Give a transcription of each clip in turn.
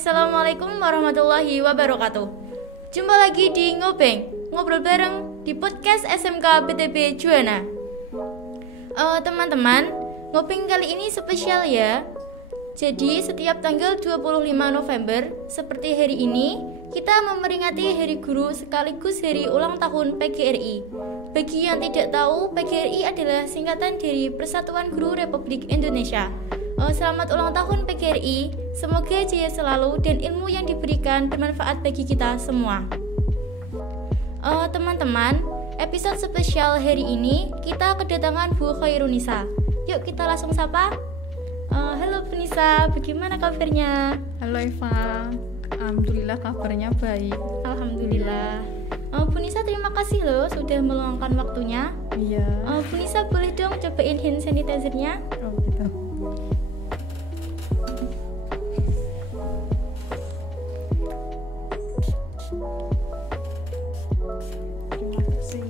Assalamualaikum warahmatullahi wabarakatuh. Jumpa lagi di Ngobeng, ngobrol bareng di podcast SMK PTB Juwana. Teman-teman, Ngobeng kali ini spesial ya. Jadi setiap tanggal 25 November seperti hari ini, kita memperingati Hari Guru sekaligus hari ulang tahun PGRI. Bagi yang tidak tahu, PGRI adalah singkatan dari Persatuan Guru Republik Indonesia. Selamat ulang tahun PGRI, semoga jaya selalu dan ilmu yang diberikan bermanfaat bagi kita semua. Teman-teman, episode spesial hari ini kita kedatangan Bu Khairunisa. Yuk kita langsung sapa. Halo Bu Nisa, bagaimana kabarnya? Halo Eva, alhamdulillah kabarnya baik. Alhamdulillah. Bu Nisa terima kasih loh sudah meluangkan waktunya. Iya. Bu Nisa boleh dong cobain hand sanitizer-nya? Oh gitu. Terima kasih.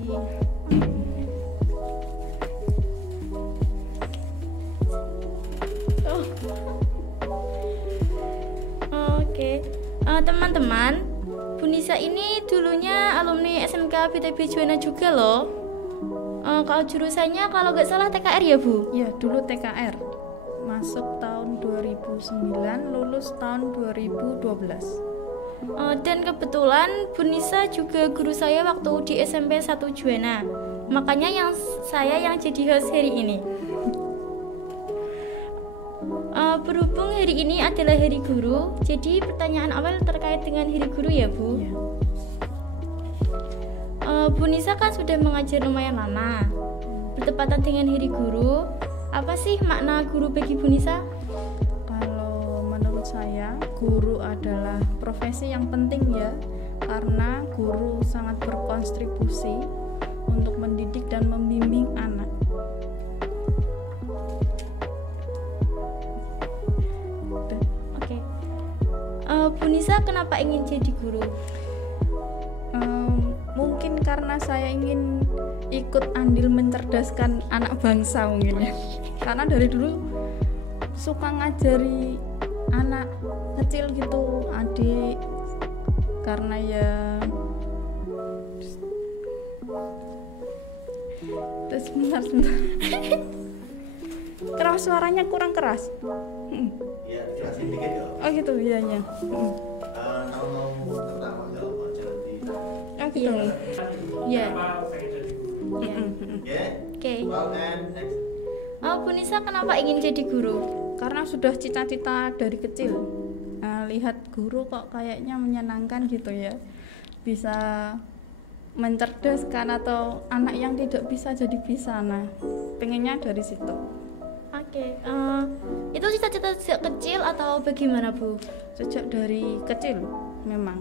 Oke. Teman-teman, Bu Nisa ini dulunya alumni SMK PTB Juwana juga loh. Kalau jurusannya kalau nggak salah TKR ya Bu? Ya, dulu TKR. Masuk tahun 2009, lulus tahun 2012. Dan kebetulan Bu Nisa juga guru saya waktu di SMP 1 Juwana. Makanya saya yang jadi host hari ini. Berhubung hari ini adalah Hari Guru, jadi pertanyaan awal terkait dengan Hari Guru ya Bu. Ya. Bu Nisa kan sudah mengajar lumayan lama. Bertepatan dengan Hari Guru, apa sih makna guru bagi Bu Nisa? Kalau menurut saya, guru adalah profesi yang penting ya, karena guru sangat berkontribusi untuk mendidik dan membimbing anak. Oke. Bu Nisa kenapa ingin jadi guru? Mungkin karena saya ingin ikut andil mencerdaskan anak bangsa mungkin ya. Karena dari dulu suka ngajari anak kecil gitu, adik, karena ya sebentar keras, suaranya kurang keras. Ya, jelasin dikit ya. Oh gitu, iya ya. Kalau mau tertawa nggak mau jalan di. Oh gitu. Iya. Iya. Ya. Oke. Well and next. Bu Nisa kenapa ingin jadi guru? Karena sudah cita-cita dari kecil. Lihat guru kok kayaknya menyenangkan gitu ya, bisa mencerdaskan atau anak yang tidak bisa jadi bisa. Nah, pengennya dari situ. Oke. Itu cita-cita sejak kecil atau bagaimana Bu? Sejak dari kecil memang.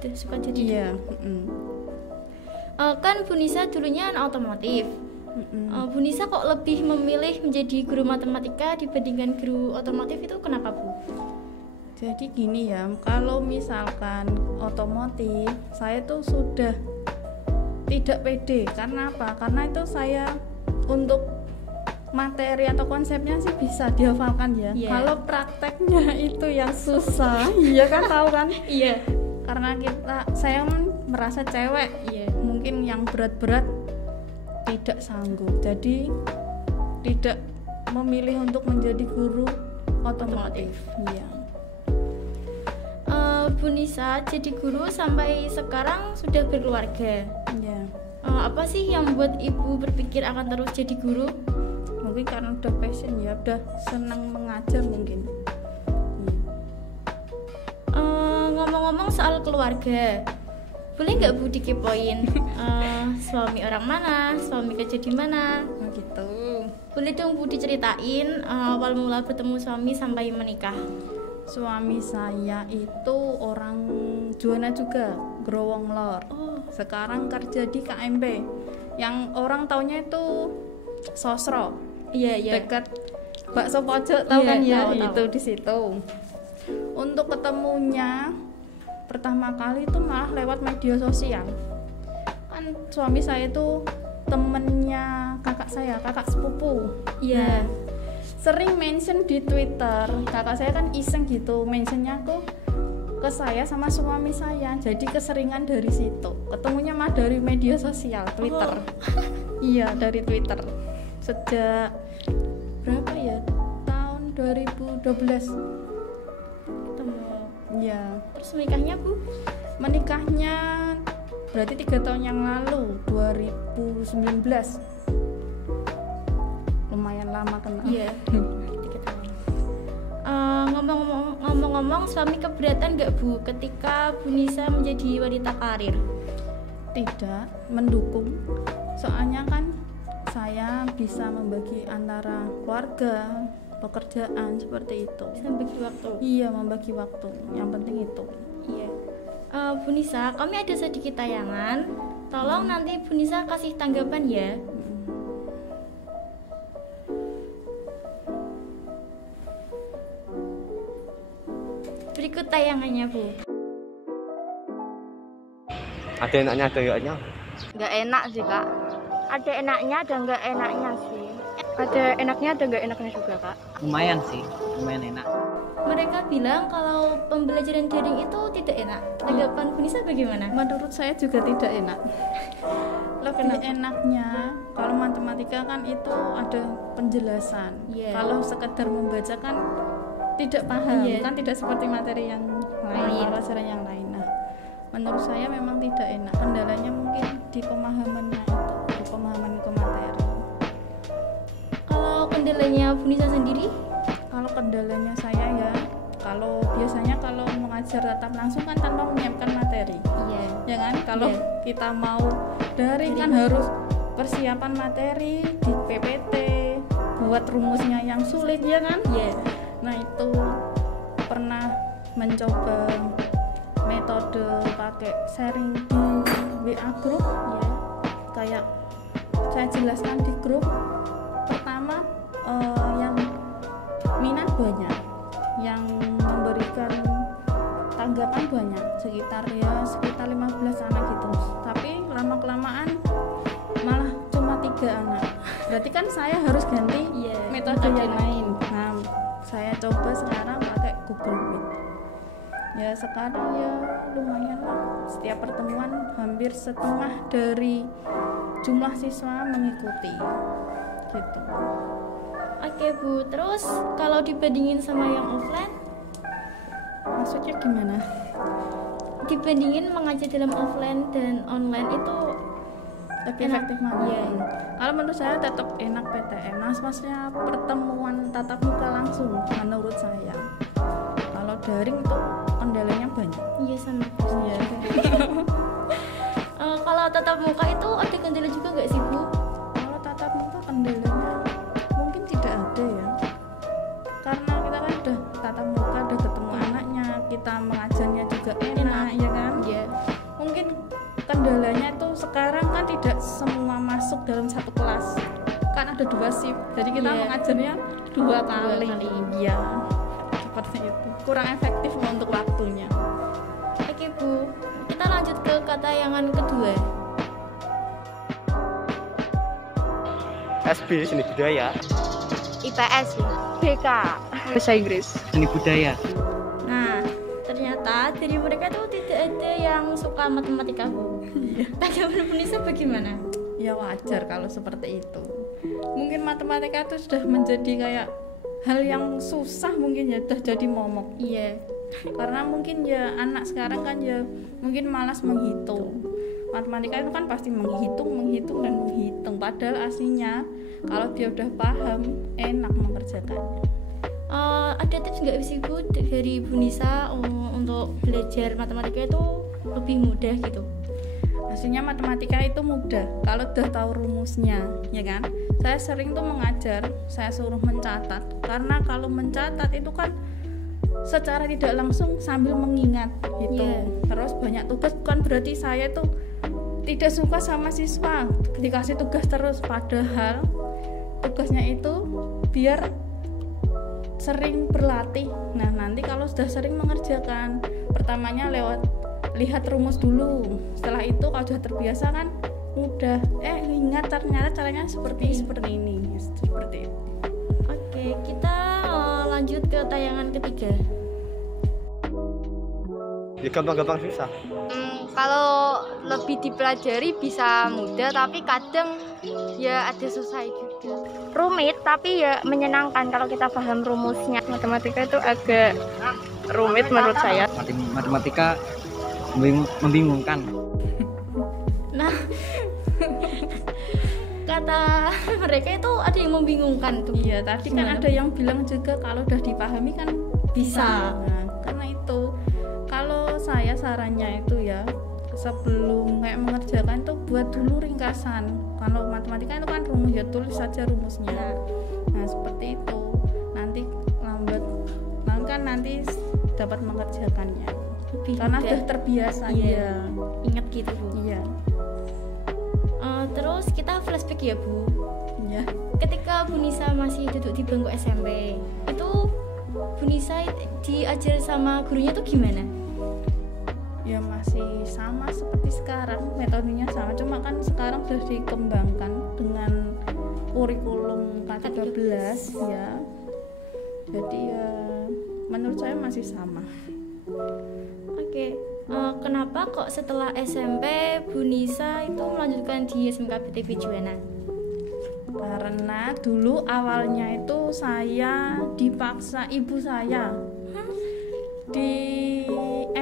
Udah suka jadi Iya. Kan Bu Nisa dulunya anak otomotif. Bu Nisa kok lebih memilih menjadi guru matematika dibandingkan guru otomotif, itu kenapa Bu? Jadi gini ya, kalau misalkan otomotif, saya tuh sudah tidak pede. Karena apa? Karena itu saya untuk materi atau konsepnya sih bisa dihafalkan ya. Yeah. Kalau prakteknya itu yang susah, iya kan, tahu kan? Iya. Karena saya merasa cewek, Iya. mungkin yang berat-berat tidak sanggup. Jadi tidak memilih untuk menjadi guru otomotif. Iya. Bu Nisa jadi guru sampai sekarang sudah berkeluarga. Iya. Apa sih yang membuat ibu berpikir akan terus jadi guru? Mungkin karena udah passion ya, udah senang mengajar mungkin. Ngomong-ngomong soal keluarga, boleh nggak Bu dikepoin suami orang mana, suami kerja di mana? Nah gitu. Boleh dong Bu diceritain awal mula bertemu suami sampai menikah. Suami saya itu orang Juwana juga, Growong Lor. Sekarang kerja di KMP. Yang orang taunya itu Sosro. Iya. Dekat Bakso Pojok, tahu Iya, kan ya? tahu. Itu di situ. Untuk ketemunya pertama kali itu malah lewat media sosial. Kan suami saya itu temennya kakak saya, kakak sepupu. Iya. sering mention di Twitter. Kakak saya kan iseng gitu, mentionnya ke saya sama suami saya. Jadi keseringan dari situ. Ketemunya mah dari media sosial, Twitter. Iya, dari Twitter. Sejak berapa ya? Tahun 2012 ketemu. Iya. Terus menikahnya Bu? Menikahnya berarti 3 tahun yang lalu, 2019. Lumayan lama kenal. Iya. 3 tahun. Ngomong-ngomong, suami keberatan nggak Bu ketika Bu Nisa menjadi wanita karir? Tidak, mendukung. Soalnya kan saya bisa membagi antara keluarga, pekerjaan seperti itu. Bisa bagi waktu. Iya, membagi waktu. Yang penting itu. Iya. Bu Nisa, kami ada sedikit tayangan. Tolong nanti Bu Nisa kasih tanggapan ya. Berikut tayangannya Bu. Ada enaknya, ada enaknya. Nggak enak sih kak, ada enaknya ada nggak enaknya sih, ada enaknya ada nggak enaknya juga kak. Lumayan sih, lumayan enak. Mereka bilang kalau pembelajaran daring itu tidak enak. Tanggapan Bu Nisa bagaimana? Menurut saya juga tidak enak. Lebih Kenapa? enaknya kalau matematika kan itu ada penjelasan. Iya. Kalau sekedar membaca kan tidak paham, Iya. kan tidak seperti materi yang lain, pelajaran yang lain. Nah, menurut saya memang tidak enak. Kendalanya mungkin di pemahamannya itu, di pemahaman ke materi. Kalau kendalanya Bu Nisa sendiri? Kalau kendalanya saya ya, kalau biasanya kalau mengajar tatap langsung kan tanpa menyiapkan materi. Iya. Ya kan, kalau Iya. kita mau daring kan harus persiapan materi di PPT, buat rumusnya yang sulit ya kan. Iya. Nah itu pernah mencoba metode pakai sharing di WA group ya, kayak saya jelaskan di grup. Pertama yang minat banyak, yang memberikan tanggapan banyak, sekitar 15 anak gitu. Tapi lama kelamaan malah cuma 3 anak. Berarti kan saya harus ganti Iya, metode yang metode. lain. Nah, saya coba sekarang pakai Google Meet. Ya sekarang ya lumayan lah. Setiap pertemuan hampir setengah dari jumlah siswa mengikuti. Gitu. Oke Bu, terus kalau dibandingin sama yang offline, Maksudnya gimana? dibandingin mengajar dalam offline dan online itu Lebih enak. efektif mana? Iya. Kalau menurut saya tetap enak PTM. Maksudnya pertemuan tatap muka langsung menurut saya. Kalau daring itu kendalanya banyak. Iya sama. Iya. Kalau tatap muka itu ada kendala juga nggak sih Bu? Kalau tatap muka kendalanya mungkin tidak ada ya. Karena kita kan udah tatap muka, udah ketemu anaknya, kita mengajarnya juga enak, ya kan? Iya. Mungkin kendalanya itu sekarang kan tidak semua masuk dalam satu kelas, kan ada 2 shift, jadi kita Iya. mengajarnya 2 kali. kali. Iya, seperti itu, kurang efektif untuk waktunya. Oke Bu, kita lanjut ke tayangan kedua. SB seni budaya. IPS sih, BK bahasa Inggris. Seni budaya. Nah, ternyata dari mereka tuh tidak ada yang suka matematika Bu. Tanggapan Bu Nisa bagaimana? Ya wajar kalau seperti itu. Mungkin matematika itu sudah menjadi kayak hal yang susah, mungkin ya sudah jadi momok. Iya. Karena mungkin ya anak sekarang kan ya mungkin malas menghitung. Matematika itu kan pasti menghitung dan menghitung. Padahal aslinya kalau dia udah paham enak mengerjakannya. Ada tips nggak sih Bu dari Bu Nisa untuk belajar matematika itu lebih mudah gitu? Aslinya matematika itu mudah kalau udah tahu rumusnya, ya kan? Saya sering tuh mengajar, saya suruh mencatat. Karena kalau mencatat itu kan secara tidak langsung sambil mengingat gitu. Iya. Terus banyak tugas, bukan berarti saya tuh tidak suka sama siswa dikasih tugas terus, padahal tugasnya itu biar sering berlatih. Nah, nanti kalau sudah sering mengerjakan, pertamanya lihat rumus dulu. Setelah itu kalau sudah terbiasa kan mudah. Ingat ternyata caranya seperti ini. Seperti itu. Oke, kita lanjut ke tayangan ketiga. Ya gampang-gampang susah. Kalau lebih dipelajari bisa mudah, tapi kadang ya ada susah juga. Rumit tapi ya menyenangkan kalau kita paham rumusnya. Matematika itu agak rumit menurut saya. Matematika membingungkan. Nah, kata mereka itu ada yang membingungkan tuh. Iya, tadi kan Gimana? ada yang bilang juga kalau udah dipahami kan Bisa. Nah, karena itu kalau saya sarannya itu ya sebelum kayak mengerjakan itu buat dulu ringkasan. Kalau matematika itu kan rumus, ya tulis saja rumusnya. Nah, seperti itu. Nanti lambat kan nanti dapat mengerjakannya. Lebih Karena mudah. sudah terbiasa. Iya. Ingat gitu Bu. Iya. Terus kita flashback ya Bu. Iya. Ketika Bu Nisa masih duduk di bangku SMP, itu Bu Nisa diajar sama gurunya tuh gimana? Ya masih sama seperti sekarang, metodenya sama, cuma kan sekarang sudah dikembangkan dengan kurikulum K13 ya. Jadi ya menurut saya masih sama. Oke, kenapa kok setelah SMP Bu Nisa itu melanjutkan di SMK PTB Juwana? Karena dulu awalnya itu saya dipaksa ibu saya di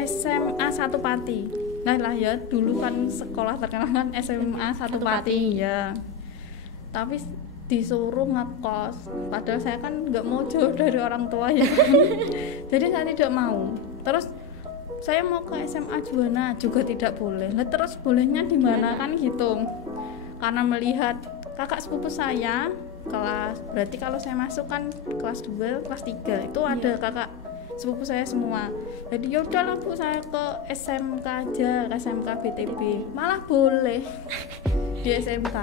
SMA 1 Pati. Nah lah ya, dulu kan sekolah terkenal kan SMA 1 Pati ya. Tapi disuruh ngekos, padahal saya kan nggak mau jauh dari orang tua ya. Jadi saya tidak mau. Terus saya mau ke SMA Juwana juga tidak boleh. Lah terus bolehnya di mana kan gitu. Karena melihat kakak sepupu saya kelas, berarti kalau saya masuk kan kelas 2, kelas 3 itu ada kakak sepupu saya semua. Jadi yaudahlah Bu, saya ke SMK aja, ke SMK BTB. Malah boleh di SMK.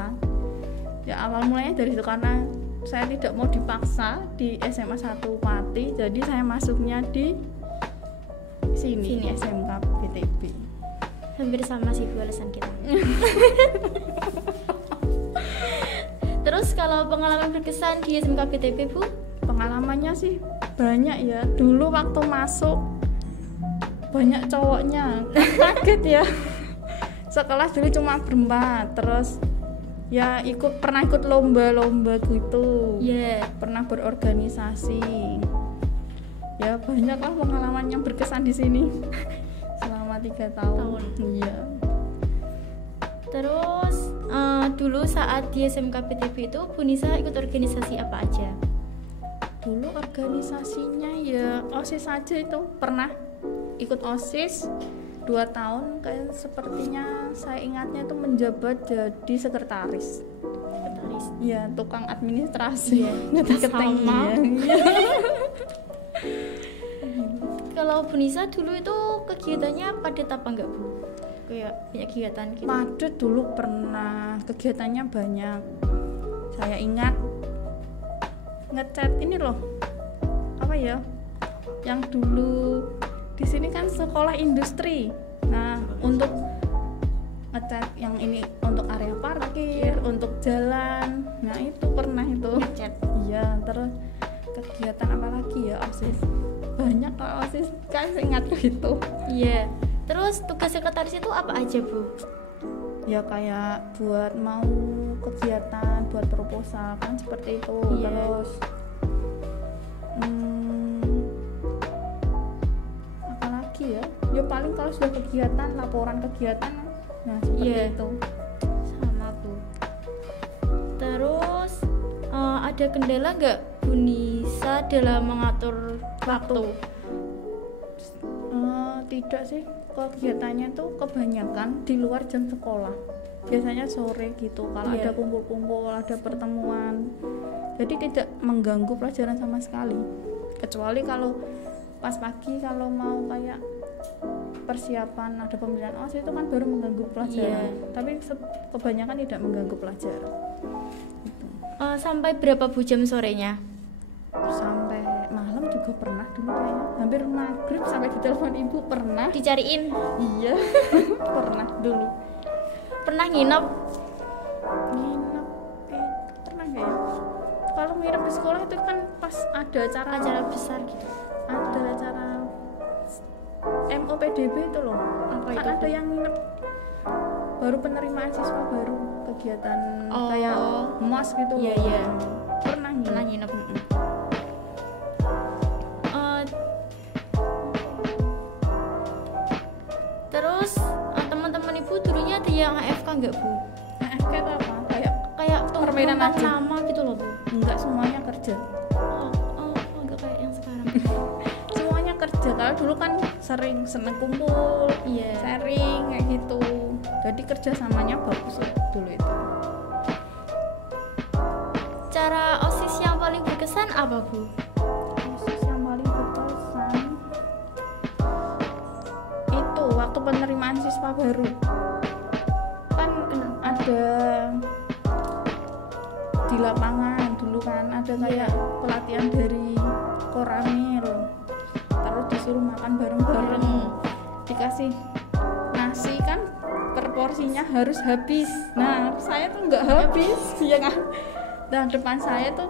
Ya awal mulanya dari itu, karena saya tidak mau dipaksa di SMA 1 Pati, jadi saya masuknya di sini. SMK BTB. Hampir sama sih Bu alasan kita. Terus kalau pengalaman berkesan di SMK PTB Bu? Pengalamannya sih banyak ya. Dulu waktu masuk banyak cowoknya, kaget ya. Sekelas dulu cuma berempat, terus ya pernah ikut lomba-lomba gitu. Iya. Pernah berorganisasi. Ya banyaklah pengalaman yang berkesan di sini selama 3 tahun. Iya. Terus dulu saat di SMK PTB itu Bu Nisa ikut organisasi apa aja? Dulu organisasinya ya OSIS saja, itu pernah ikut OSIS 2 tahun, kayak sepertinya saya ingatnya itu menjabat jadi sekretaris. Sekretaris. Ya, tukang administrasi. Iya, Ngetik-ngetik, sama. iya. Kalau Bu Nisa dulu itu kegiatannya padat apa enggak Bu? Kayak banyak kegiatan gitu. Padat dulu pernah, kegiatannya banyak. Saya ingat ngecat ini loh, apa ya, yang dulu di sini kan sekolah industri. Nah, untuk ngecat yang ini untuk area parkir, untuk jalan. Nah, itu pernah itu Ngecat. Iya, terus kegiatan apa lagi ya, OSIS. Banyak kalau OSIS kan, saya ingat itu. Iya. Terus tugas sekretaris itu apa aja Bu? Ya kayak buat mau kegiatan, buat proposal kan seperti itu. Iya. Terus apa lagi ya? Ya paling kalau sudah kegiatan, laporan kegiatan, nah seperti Iya. itu. Sama Bu. Terus ada kendala nggak Bu Nisa dalam mengatur waktu? Tidak sih, kegiatannya tuh kebanyakan di luar jam sekolah. Biasanya sore gitu, kalau Iya. ada kumpul-kumpul, ada pertemuan. Jadi tidak mengganggu pelajaran sama sekali. Kecuali kalau pas pagi, kalau mau kayak persiapan ada pemilihan OSIS itu kan baru mengganggu pelajaran. Iya. Tapi kebanyakan tidak mengganggu pelajaran. Gitu. Sampai berapa Bu jam sorenya? Sampai malam juga pernah dulu kayaknya. Hampir maghrib sampai ditelepon ibu pernah. Dicariin? Iya. Pernah dulu. Pernah nginep? Nginep pernah nggak ya? kalau ngirim di sekolah itu kan pas ada Acara besar gitu. ada acara MOPDB itu loh. Apa Kan itu, ada Bu? yang nginep baru penerimaan siswa baru kegiatan kayak MOS gitu. Iya, loh. iya. Pernah Pernah nginep. nginep. Terus teman-teman ibu dulunya ada yang AFK nggak bu? AFK itu apa? Kayak Permainan numpang aja. nama gitu loh bu. Enggak semuanya kerja. Nggak kayak yang sekarang. Semuanya kerja. Kalau dulu kan sering seneng kumpul, Iya. sharing kayak gitu. Jadi kerjasamanya bagus dulu itu. Cara OSIS yang paling berkesan apa bu? OSIS yang paling berkesan itu waktu penerimaan siswa baru. Kan ada di lapangan dulu kan ada kayak pelatihan dari Koramil, terus disuruh makan bareng-bareng, dikasih nasi kan per porsinya harus habis. Nah saya tuh nggak habis ya kan. Dan depan saya tuh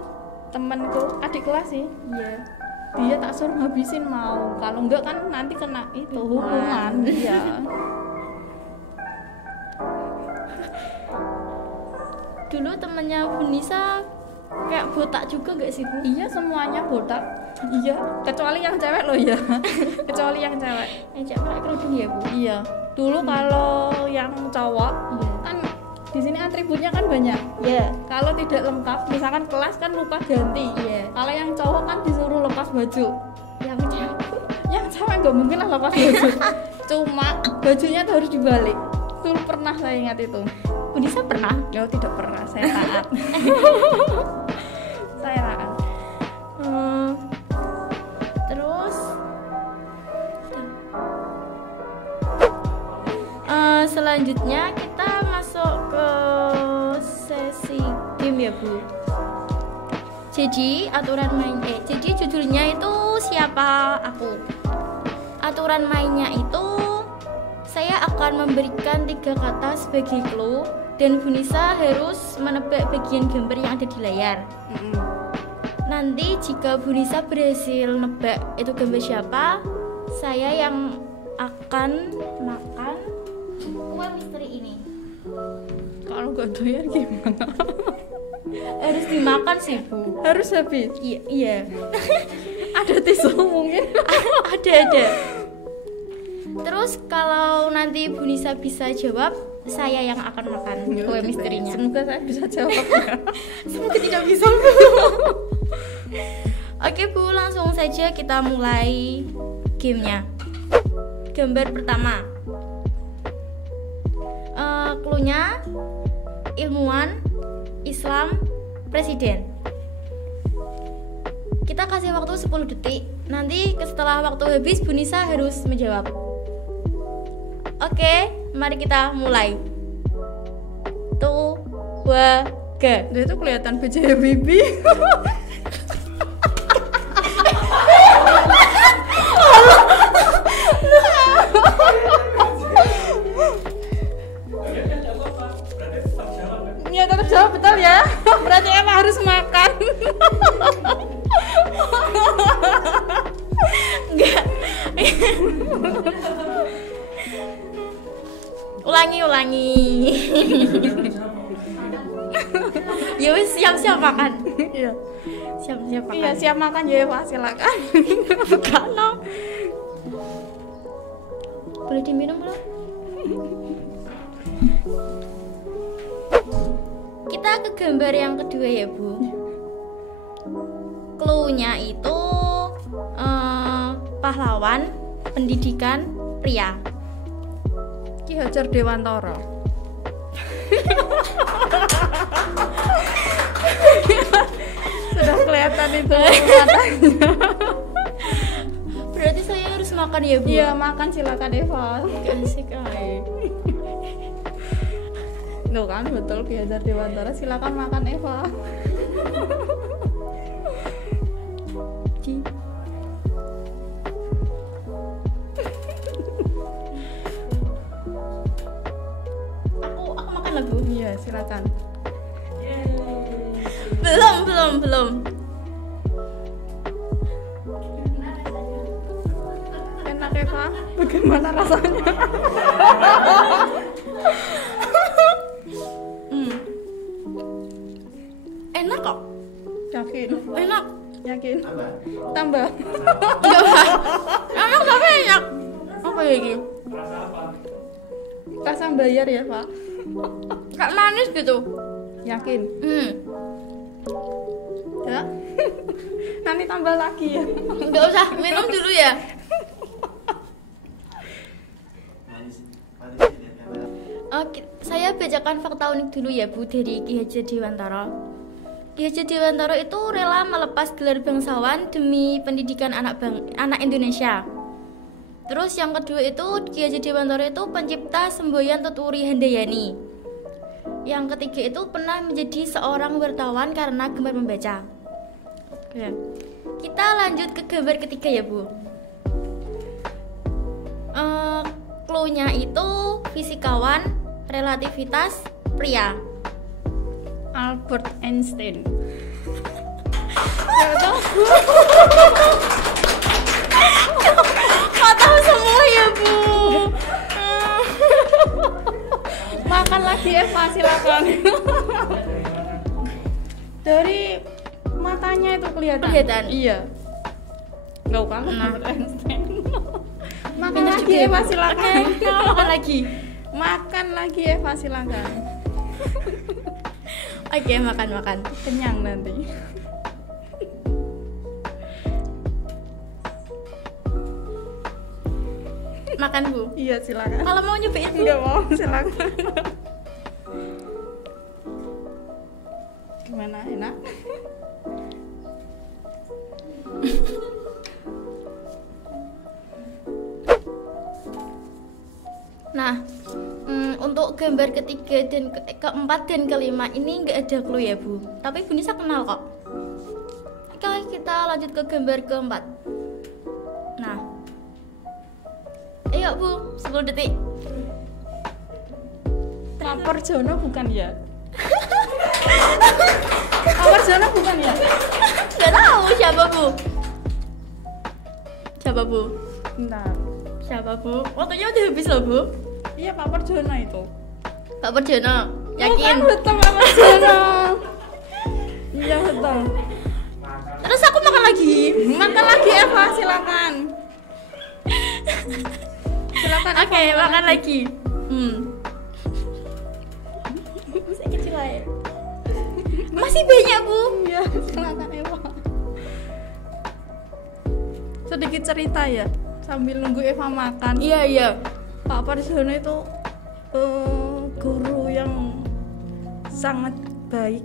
temenku adik kelas sih, dia tak suruh habisin mau, kalau enggak kan nanti kena itu hukuman. Iya. Dulu temennya Bu Nisa kayak botak juga gak sih bu? Iya semuanya botak. Iya, kecuali yang cewek loh ya. Kecuali yang cewek. Yang cewek pakai kerudung ya bu? Iya. Dulu kalau yang cowok kan di sini atributnya kan banyak. Iya. Kalau tidak lengkap, misalkan kelas kan lupa ganti. Iya. Kalau yang cowok kan disuruh lepas baju. Yang cewek? Yang cewek nggak mungkin lah lepas baju. Cuma bajunya tuh harus dibalik. Dulu pernah saya ingat itu. Bu Nisa pernah? Ya tidak pernah, saya taat. Saya taat. Terus selanjutnya kita masuk ke sesi game ya bu. Jadi jadi judulnya itu siapa aku. Aturan mainnya itu saya akan memberikan 3 kata sebagai clue dan Bu Nisa harus menebak bagian gambar yang ada di layar. Nanti jika Bu Nisa berhasil nebak itu gambar siapa, saya yang akan makan kue misteri ini. Kalau nggak doyan gimana? Harus dimakan sih Bu. Harus habis. Iya. Ada tisu mungkin. ada. Terus kalau nanti Bu Nisa bisa jawab, saya yang akan makan kue misterinya. Semoga saya bisa jawab ya. Semoga tidak bisa Bu. Oke Bu, langsung saja kita mulai gamenya. Gambar pertama, cluenya ilmuwan, Islam, presiden. Kita kasih waktu 10 detik. Nanti setelah waktu habis Bu Nisa harus menjawab. Oke, mari kita mulai. 2, 3. Dia itu kelihatan BJ Habibie. Ya tetap jawab betul ya. Berarti emang harus makan. Enggak. Ulangi. Ya wis siap-siap makan. Iya. Siap-siap makan. Iya, siap makan ya, Pak. Silakan. Kalau boleh diminum belum? Kita ke gambar yang kedua ya Bu. Cluenya itu pahlawan, pendidikan, pria. Ki Hajar Dewantara. Sudah kelihatan itu matanya. Berarti saya harus makan ya Bu? Iya, makan silakan Eva. Asik ay. Tuh kan betul Ki Hajar Dewantara, silakan makan Eva. Aku makan lah Bu. Iya, silakan. Belum. belum. Enak Eva, bagaimana rasanya? Enak kok. Yakin? Enak. Yakin? Tambah. Enggak lah. Enak tapi enak. Apa ya ini? Rasa bayar ya Pak? Kayak manis gitu. Yakin? Hmm. Ya? Nanti tambah lagi ya? Enggak usah, minum dulu ya. Oke, saya bacakan fakta unik dulu ya Bu dari Ki Hajar Dewantara. Ki Hajar Dewantara itu rela melepas gelar bangsawan demi pendidikan anak Indonesia. Terus yang kedua itu Ki Hajar Dewantara itu pencipta semboyan Tuturi Handayani. Yang ketiga itu pernah menjadi seorang wartawan karena gemar membaca. Oke. Kita lanjut ke gambar ketiga ya Bu. Clue-nya itu fisikawan relativitas pria. Albert Einstein. Kok tahu semua ya Bu? Makan lagi Eva, silakan. Dari matanya itu kelihatan. Kelihatan. Iya. Enggak kan? Nah. Albert Einstein. Makan Pinter lagi juga ya, Eva, Bu. silakan. Oke, makan lagi. Makan lagi Eva, silakan. Oke, makan. Kenyang nanti. Makan Bu. Iya, silakan. Kalau mau nyobain Bu. Enggak mau, silakan. Gimana, enak? Nah, untuk gambar ketiga dan keempat dan kelima ini nggak ada clue ya Bu. Tapi Bu Nisa kenal kok. Oke, kita lanjut ke gambar keempat. Nah, ayo Bu, 10 detik. Pak Parjono bukan ya? Pak Parjono bukan ya? Nggak tahu siapa Bu. Siapa Bu? Bentar. Siapa Bu? Waktunya udah habis loh Bu. Iya, Pak Parjono itu. Pak Parjono, yakin? Bukan, betul Pak Parjono. Iya, betul. Terus aku makan lagi. Makan lagi Eva, silakan. Silakan Eva, Oke, makan lagi. Masih kecil aja. Masih banyak Bu. Iya, silakan Eva. Sedikit cerita ya, sambil nunggu Eva makan. Iya. Pak Parjono itu guru yang sangat baik.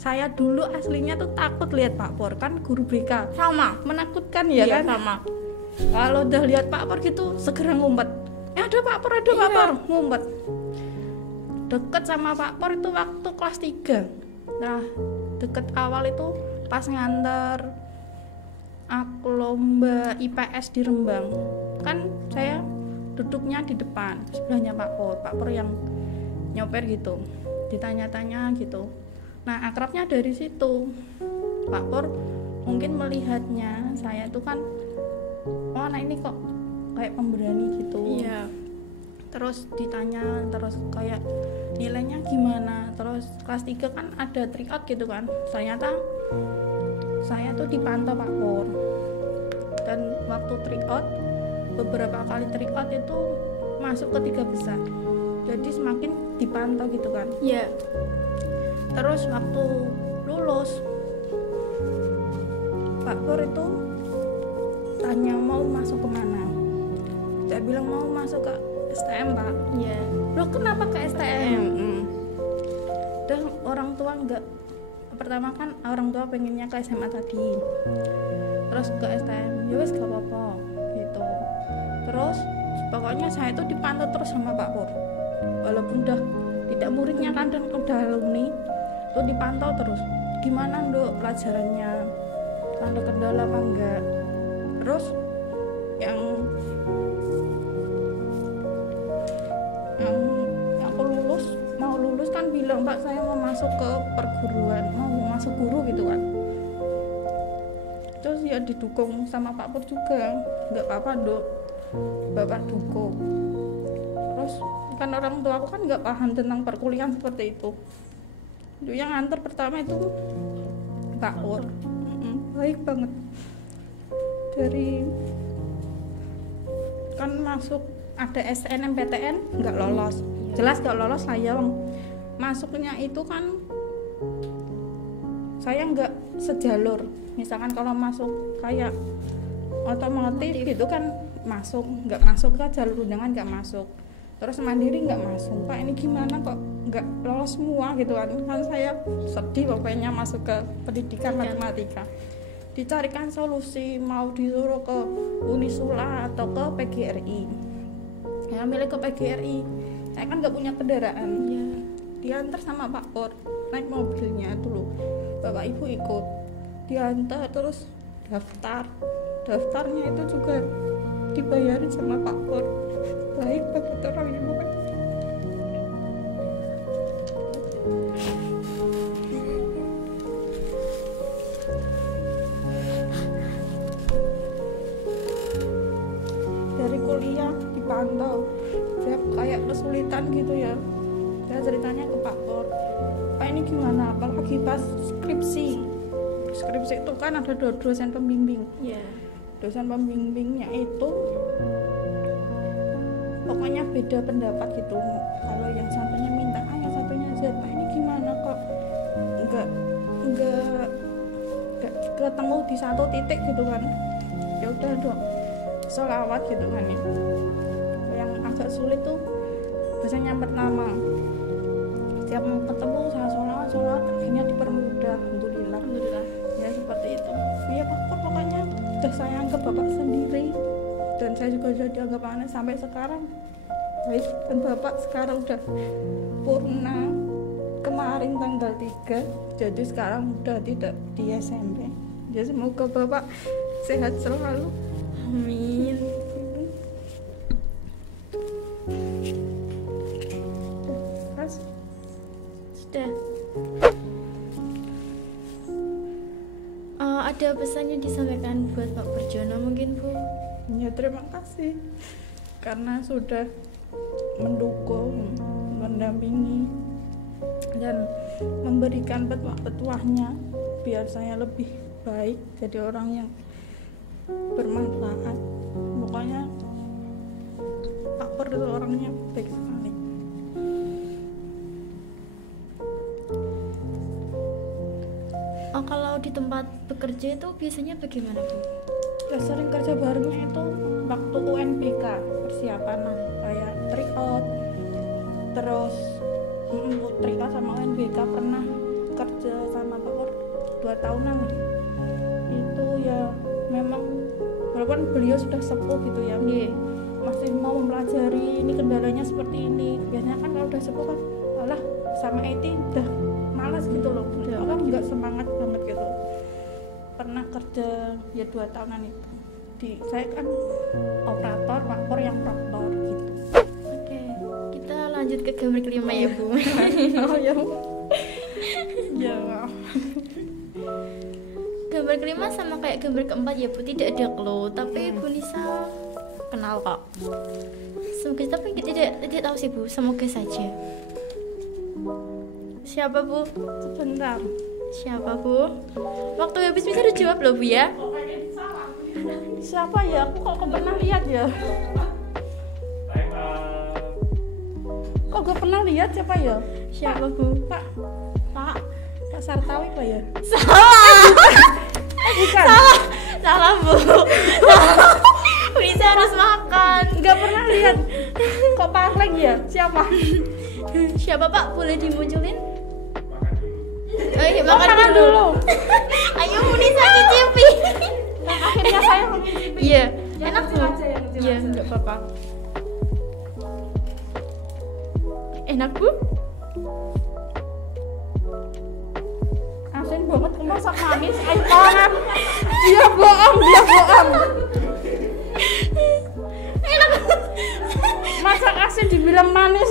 Saya dulu aslinya tuh takut lihat Pak Por, kan guru BK. Sama. Menakutkan ya Iya, kan? sama. Kalau udah lihat Pak Por gitu segera ngumpet. Ada Pak Por, ada Pak Iya. Por, ngumpet. Deket sama Pak Por itu waktu kelas 3. Nah, deket awal itu pas ngantar aku lomba IPS di Rembang. Kan saya duduknya di depan, sebelahnya Pak Por yang nyoper gitu. Ditanya-tanya gitu. Nah, akrabnya dari situ. Pak Por mungkin melihatnya saya itu kan, oh anak ini kok kayak pemberani gitu. Iya. Terus ditanya, terus kayak nilainya gimana. Terus kelas 3 kan ada tryout gitu kan. Ternyata saya tuh dipantau Pak Por. Dan waktu tryout, beberapa kali tryout itu masuk ke 3 besar. Jadi semakin dipantau gitu kan. Iya. Terus waktu lulus, Pak Por itu tanya mau masuk kemana. Saya bilang mau masuk ke STM Pak. Iya. Loh kenapa ke STM? Dan orang tua enggak. Pertama kan orang tua pengennya ke SMA tadi. Terus ke STM, ya wes gak apa-apa gitu. Terus pokoknya saya itu dipantau terus sama Pak Por. Walaupun udah tidak muridnya kan dan udah alumni, tuh dipantau terus. Gimana Nduk pelajarannya? Ada kendala apa enggak? Terus yang aku mau lulus kan bilang Pak saya mau masuk ke perguruan, mau masuk guru gitu kan. Terus ya didukung sama Pak Pur juga, nggak apa-apa Dok, Bapak dukung. Terus kan orang tua aku kan nggak paham tentang perkuliahan seperti itu. Yang antar pertama itu Pak Pur, baik banget. Dari kan masuk ada SNMPTN nggak lolos, jelas nggak lolos saya masuknya itu kan saya nggak sejalur. Misalkan kalau masuk kayak otomotif gitu kan masuk, nggak masuk kan jalur undangan nggak masuk, terus mandiri nggak masuk. Pak ini gimana kok nggak lolos semua gitu kan saya sedih pokoknya masuk ke pendidikan matematika. Dicarikan solusi, mau disuruh ke Unisula atau ke PGRI, ya milih ke PGRI. Saya kan nggak punya kendaraan ya, diantar sama Pak Pur naik mobilnya dulu, bapak ibu ikut diantar, terus daftarnya itu juga dibayarin sama Pak Pur, baik banget orang ibu. Dari kuliah dipantau dia kayak kesulitan gitu ya, saya ceritanya ke Pak Pur, Pak ini gimana, apalagi pas skripsi itu kan ada dosen pembimbing. Dosen pembimbingnya itu pokoknya beda pendapat gitu. Kalau yang satunya minta A, yang satunya Z. Pak ini gimana kok nggak ketemu di satu titik gitu kan. Ya udah Dok, sholawat gitu kan ya. Yang agak sulit tuh biasanya pertama setiap mau ketemu saya sholawat akhirnya dipermudah. Alhamdulillah ya seperti itu ya Pak Pur, pokoknya udah saya anggap bapak sendiri dan saya juga sudah dianggap anak sampai sekarang baik. Dan bapak sekarang udah purna kemarin tanggal 3, jadi sekarang udah tidak di SMP. Jadi semoga bapak sehat selalu, amin. Sudah. Ada pesannya disampaikan buat Pak Purjono mungkin Bu? Ya terima kasih karena sudah mendukung, mendampingi dan memberikan petuah-petuahnya biar saya lebih baik, jadi orang yang bermanfaat. Pokoknya Pak Pur itu orangnya baik sekali. Kalau di tempat bekerja itu biasanya bagaimana Bu? Ya sering kerja barengnya itu waktu UNBK persiapan kayak tryout, terus tryout sama UNBK pernah kerja sama Pak Pur 2 tahunan. Itu ya memang walaupun beliau sudah sepuh gitu ya, masih mau mempelajari ini kendalanya seperti ini. Biasanya kan kalau udah sepuh kan alah sama IT udah malas gitu loh, kan nggak semangat banget gitu. Pernah kerja ya 2 tahunan itu saya kan operator, Pak Pur yang proktor gitu. Oke, kita lanjut ke gambar kelima ya Bu. Oh ya ya Gambar kelima sama kayak gambar keempat ya Bu, tidak ada clue, tapi Bu Nisa kenal kok. Semoga, tapi tidak tahu sih Bu, semoga saja. Siapa Bu? sebentar. Siapa Bu? Waktu habis bisa dijawab loh Bu ya. Siapa ya? Aku kok pernah lihat ya? Kok gak pernah lihat siapa ya? Siapa Bu? Pak Sartawi Pak ya? Salah. Bukan. Salah Bu. Bisa harus makan. Gak pernah lihat. Kok Pak lagi ya? Siapa? Siapa Pak? Boleh dimunculin? Oh iya, makan dulu. Ayo Bu Nisa cicipi. Akhirnya saya mencicipi. Iya, enak Bu. Iya, enggak apa-apa. Enak Bu? Asin banget, masak manis. Ayo orang. Dia bohong. Enak. Masak asin dibilang manis.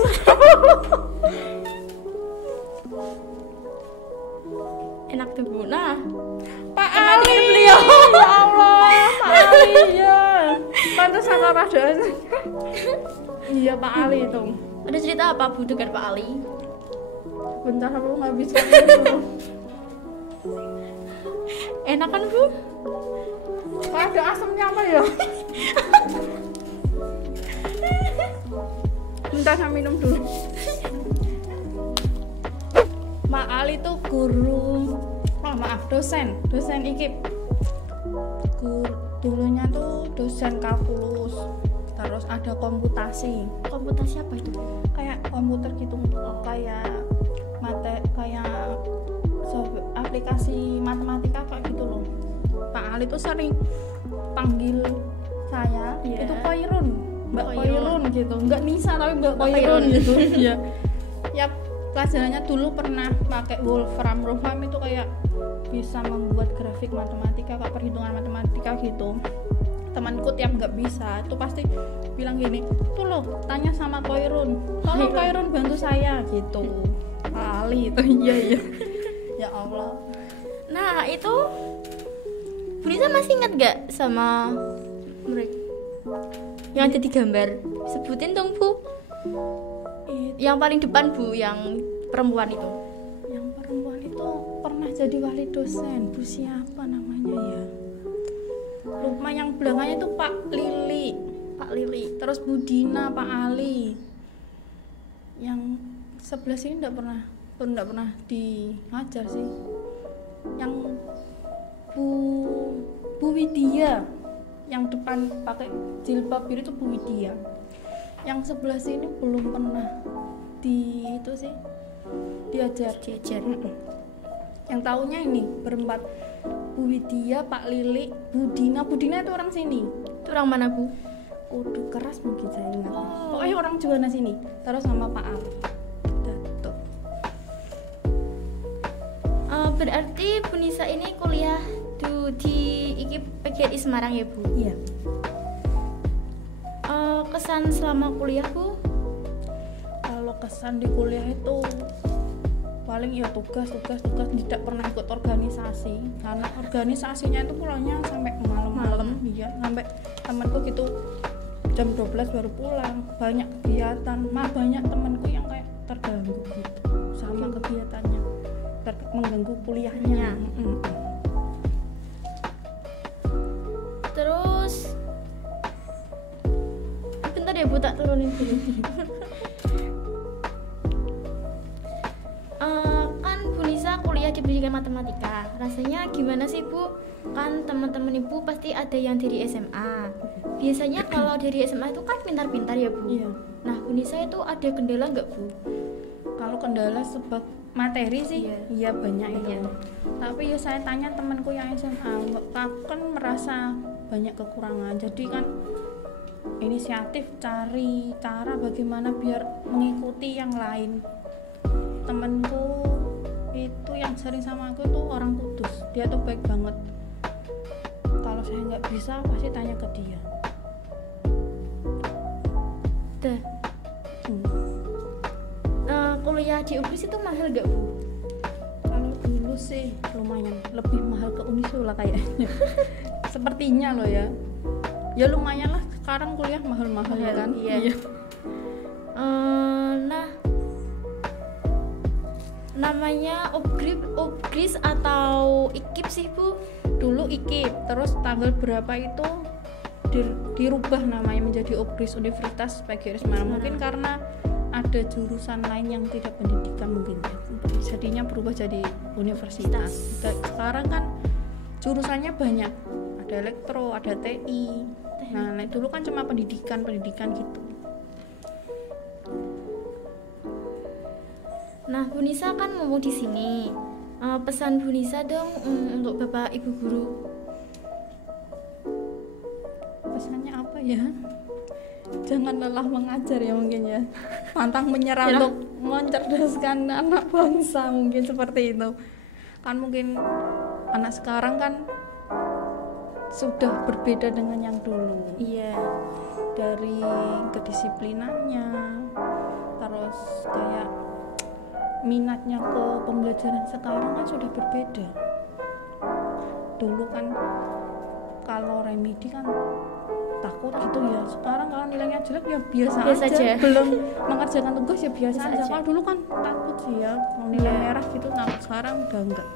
Enak tuh Bu? Nah, Pak temani Ali. beliau. Ya Allah, Pak Ali ya. Pantas aku rada. Iya Pak Ali itu. Ada cerita apa Bu dengan Pak Ali? Bentar aku nggak bisa. Enak kan Bu? Kok ada asamnya apa ya? Bentar saya minum dulu. Pak Ali tuh guru, dosen IKIP. Dulunya tuh dosen kalkulus, terus ada komputasi, Komputasi apa itu? kayak komputer gitu, kayak aplikasi matematika kayak gitu loh. Pak Ali tuh sering panggil saya, Iya. itu Koirun, Mbak Koirun. Koirun gitu, nggak Nisa tapi Mbak Mbak Koirun Koirun. gitu. Iya. Ya pelajarannya dulu pernah pakai Wolfram itu kayak bisa membuat grafik matematika, kayak perhitungan matematika gitu. Temanku tiap nggak bisa itu pasti bilang gini, tuh loh tanya sama Koirun, tolong Koirun bantu saya gitu. Pak Ali itu iya. Ya Allah. Nah, itu Bu Nisa masih ingat gak sama mereka yang ada di gambar? Sebutin dong Bu. Yang paling depan Bu, yang perempuan itu. Yang perempuan itu pernah jadi wali dosen. Bu siapa namanya ya? Lupa, yang belakangnya itu Pak Lili. Pak Lili. Terus Bu Dina, Pak Ali. Yang sebelah sini enggak pernah diajar sih. Yang Bu Widya, yang depan pakai jilbab biru itu Bu Widya. Yang sebelah sini belum pernah diajar. Yang taunya ini berempat, Bu Widya, Pak Lili, Bu Dina itu orang sini. Itu orang mana Bu? Kudu keras mungkin saya ingat. Pokoknya orang Juwana sini. Terus sama Pak Ali. Datuk. Berarti Bu Nisa ini kuliah di IKIP PGRI Semarang ya Bu? Iya. Kesan selama kuliah Bu? Kalau kesan di kuliah itu paling ya tugas tidak pernah ikut organisasi, karena organisasinya itu pulangnya sampai malam-malam. Iya, sampai temanku gitu jam 12 baru pulang. Banyak kegiatan, banyak temanku yang kayak terganggu gitu sama kegiatannya, mengganggu kuliahnya. Terus bentar ya Bu, tak turunin dulu. Kan Bu Nisa kuliah di pendidikan matematika. Rasanya gimana sih Bu? Kan teman-teman Ibu pasti ada yang dari SMA. Biasanya kalau dari SMA itu kan pintar-pintar ya Bu. Iya. Nah Bu Nisa itu ada kendala nggak Bu? Kalau kendala sebab materi sih, iya banyak ya. Tapi ya saya tanya temanku yang SMA, aku kan merasa banyak kekurangan. Jadi kan inisiatif cari cara bagaimana biar mengikuti yang lain. Temanku itu yang sering sama aku tuh orang Kudus, dia tuh baik banget. Kalau saya nggak bisa pasti tanya ke dia. Kuliah di UNIS itu mahal gak Bu? Kalau dulu sih lumayan, lebih mahal ke Unisula kayaknya. Sepertinya loh ya. Ya lumayan lah, sekarang kuliah mahal-mahal ya kan? Iya. Nah, namanya Upgris atau IKIP sih Bu? Dulu IKIP, terus tanggal berapa itu dirubah namanya menjadi Upgris Universitas PGRI Semarang. Mungkin karena ada jurusan lain yang tidak pendidikan mungkin ya. Jadinya berubah jadi universitas. Sekarang kan jurusannya banyak. Ada elektro, ada TI. Nah, dulu kan cuma pendidikan gitu. Nah, Bu Nisa kan ngomong di sini. Pesan Bu Nisa dong untuk Bapak Ibu guru. Pesannya apa ya? Jangan lelah mengajar ya mungkin ya. Pantang menyerah untuk mencerdaskan anak bangsa, mungkin seperti itu. Kan mungkin anak sekarang kan sudah berbeda dengan yang dulu. Iya. Dari kedisiplinannya, terus kayak minatnya ke pembelajaran sekarang kan sudah berbeda. dulu kan kalau remedi kan takut gitu ya. Sekarang kalau nilainya jelek ya biasa aja. Belum mengerjakan tugas ya biasa aja. Kalau dulu kan takut sih ya, kalau nilai merah gitu. Nah sekarang udah enggak.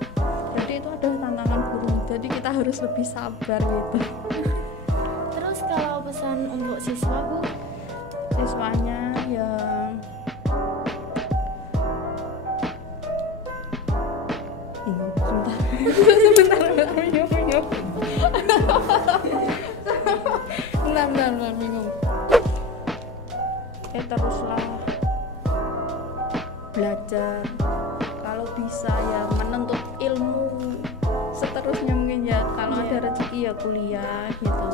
Jadi itu adalah tantangan guru. Jadi kita harus lebih sabar gitu. Terus kalau pesan untuk siswa Bu? Siswanya ya sebentar minum bentar minum. Teruslah belajar, kalau bisa ya menuntut ilmu seterusnya mungkin ya. Kalau ada rezeki ya kuliah gitu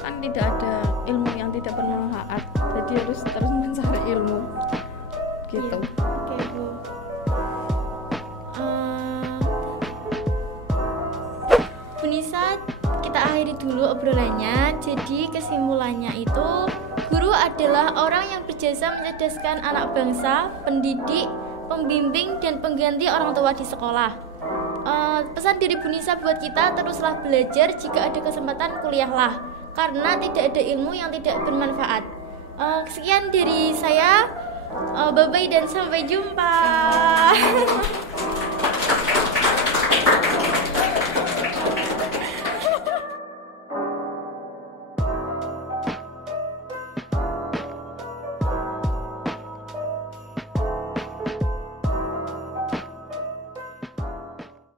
kan, tidak ada ilmu yang tidak bermanfaat, jadi harus terus mencari ilmu gitu. Oke Bu. Bu Nisa, kita akhiri dulu obrolannya. Jadi kesimpulannya itu, guru adalah orang yang berjasa mencerdaskan anak bangsa, pendidik, pembimbing, dan pengganti orang tua di sekolah. Pesan dari Bu Nisa buat kita, teruslah belajar, jika ada kesempatan kuliahlah, karena tidak ada ilmu yang tidak bermanfaat. Sekian dari saya, bye-bye dan sampai jumpa.